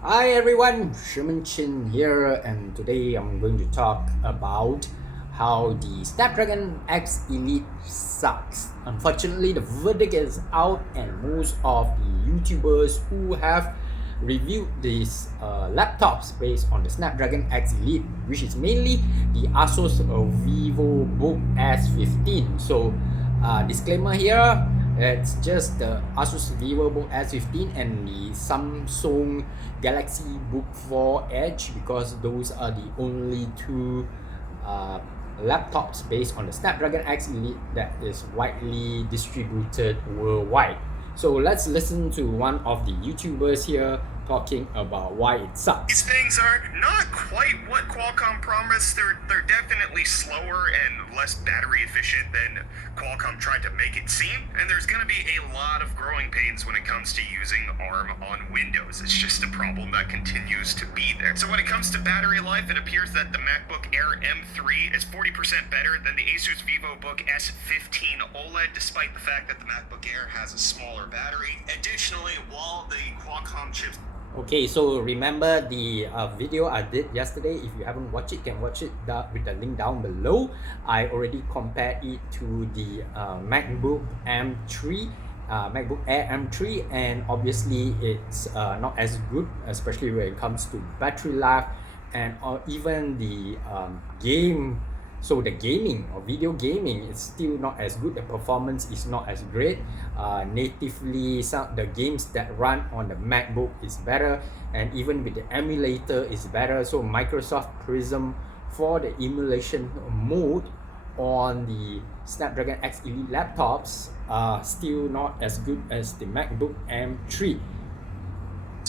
Hi everyone, Sherman Chin here, and today I'm going to talk about how the Snapdragon X Elite sucks. Unfortunately, the verdict is out, and most of the YouTubers who have reviewed these laptops based on the Snapdragon X Elite, which is mainly the Asus VivoBook S15. So, disclaimer here. It's just the Asus VivoBook S15 and the Samsung Galaxy Book 4 Edge, because those are the only two uh, laptops based on the Snapdragon X Elite that is widely distributed worldwide. So let's listen to one of the YouTubers here talking about why it sucks. These things are not quite what Qualcomm promised. They're definitely slower and less battery efficient than Qualcomm tried to make it seem. And there's going to be a lot of growing pains when it comes to using ARM on Windows. It's just a problem that continues to be there. So when it comes to battery life, it appears that the MacBook Air M3 is 40% better than the Asus VivoBook S15 OLED, despite the fact that the MacBook Air has a smaller battery. Additionally, while the Qualcomm chips Okay, so remember the video I did yesterday. If you haven't watched it, you can watch it with the link down below. I already compared it to the MacBook M3, MacBook Air M3, and obviously it's not as good, especially when it comes to battery life and even the game. So the gaming or video gaming is still not as good. The performance is not as great. Natively, the games that run on the MacBook is better, and even with the emulator is better. So Microsoft Prism for the emulation mode on the Snapdragon X Elite laptops are still not as good as the MacBook M3.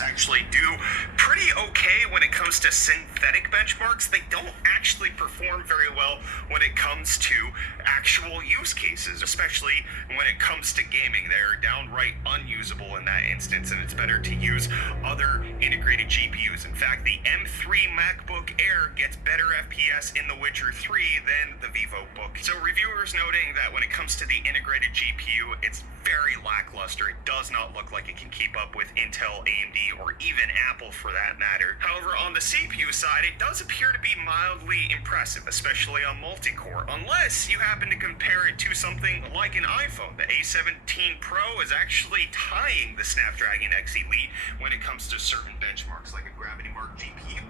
Actually do pretty okay when it comes to synthetic benchmarks. They don't actually perform very well when it comes to actual use cases, especially when it comes to gaming. They're downright unusable in that instance, and it's better to use other integrated GPUs. In fact, the M3 MacBook Air gets better FPS in The Witcher 3 than the VivoBook. So reviewers noting that when it comes to the integrated GPU, it's very lackluster. It does not look like it can keep up with Intel, AMD, or even Apple for that matter. However, on the CPU side, it does appear to be mildly impressive, especially on multi-core, unless you happen to compare it to something like an iPhone. The A17 Pro is actually tying the Snapdragon X Elite when it comes to certain benchmarks, like a Gravity Mark GPU.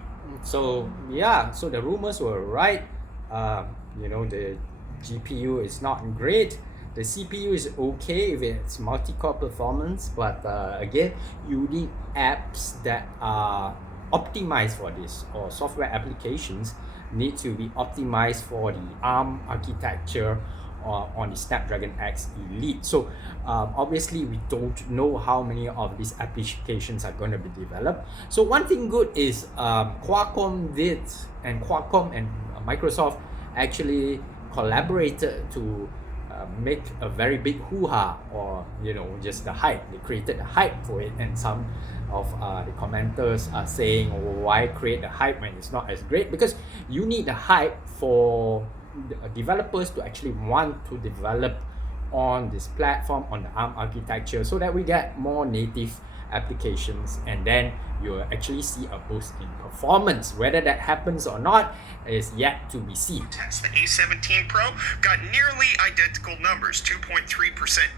So yeah, so the rumors were right. The GPU is not great. The CPU is okay if it's multi-core performance, but again, you need apps that are optimized for this, or software applications need to be optimized for the ARM architecture on the Snapdragon X Elite. So obviously we don't know how many of these applications are going to be developed. So one thing good is Qualcomm and Microsoft actually collaborated to make a very big hoo-ha, or just the hype. They created the hype for it, and some of the commenters are saying, why create the hype when it's not as great? Because you need the hype for the developers to actually want to develop on this platform, on the ARM architecture, so that we get more native applications, and then you'll actually see a boost in performance. Whether that happens or not is yet to be seen. The A17 Pro got nearly identical numbers, 2.3%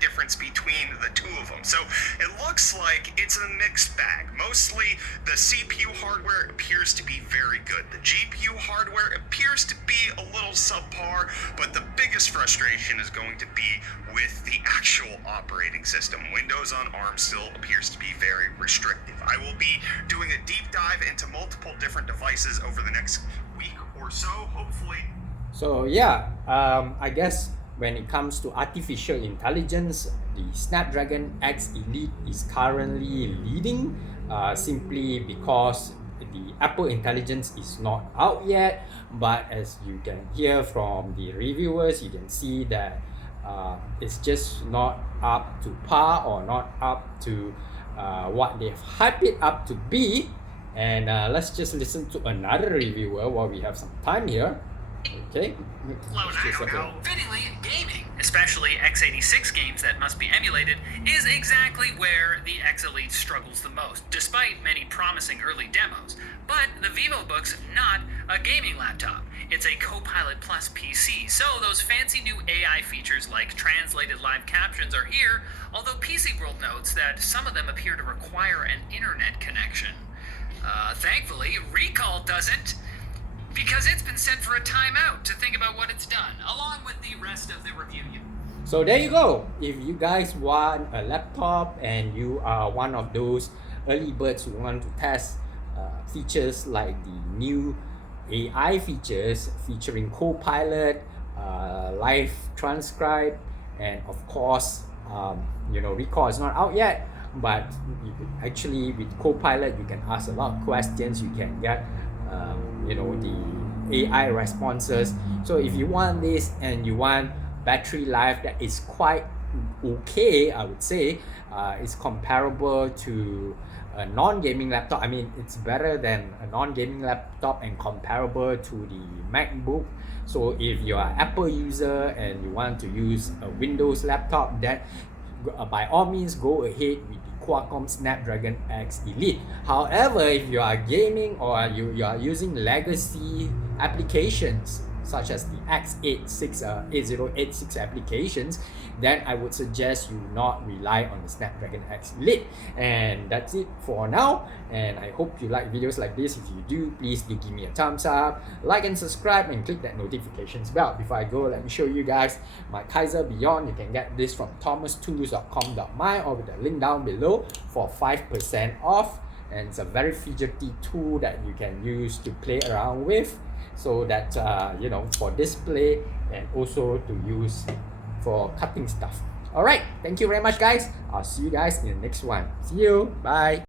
difference between the two of them. So it looks like it's a mixed bag. Mostly the CPU hardware appears to be very good. The GPU hardware appears to be a little subpar, but the biggest frustration is going to be with the actual operating system. Windows on ARM still appears to be very restrictive. I will be doing a deep dive into multiple different devices over the next week or so, hopefully. So yeah, I guess when it comes to artificial intelligence, the Snapdragon X Elite is currently leading, simply because the Apple Intelligence is not out yet. But as you can hear from the reviewers, you can see that it's just not up to par, or not up to what they've hyped it up to be. And let's just listen to another reviewer while we have some time here. Okay. Fittingly, gaming especially x86 games that must be emulated, is exactly where the X Elite struggles the most, despite many promising early demos. But the VivoBook's not a gaming laptop. It's a Copilot Plus PC, so those fancy new AI features like translated live captions are here, although PC World notes that some of them appear to require an internet connection. Thankfully, Recall doesn't, because it's been sent for a timeout to think about what it's done, along with the rest of the review. So there you go. If you guys want a laptop and you are one of those early birds who want to test features like the new AI features featuring Copilot, live transcribe, and of course, Recall is not out yet, but actually with Copilot you can ask a lot of questions, you can get the AI responses. So if you want this and you want battery life that is quite okay, I would say it's comparable to a non-gaming laptop. I mean, it's better than a non-gaming laptop and comparable to the MacBook. So if you're an Apple user and you want to use a Windows laptop, then by all means go ahead with the Qualcomm Snapdragon X Elite. However, if you are gaming or you are using legacy applications such as the x8086 applications, then I would suggest you not rely on the Snapdragon X Elite. And that's it for now, and I hope you like videos like this. If you do, please do give me a thumbs up, like and subscribe, and click that notifications bell. Before I go, let me show you guys my Kaiser Beyond. You can get this from thomastools.com.my or with the link down below for 5% off, and it's a very fidgety tool that you can use to play around with, so that for display and also to use for cutting stuff. Alright, thank you very much guys. I'll see you guys in the next one. See you, bye.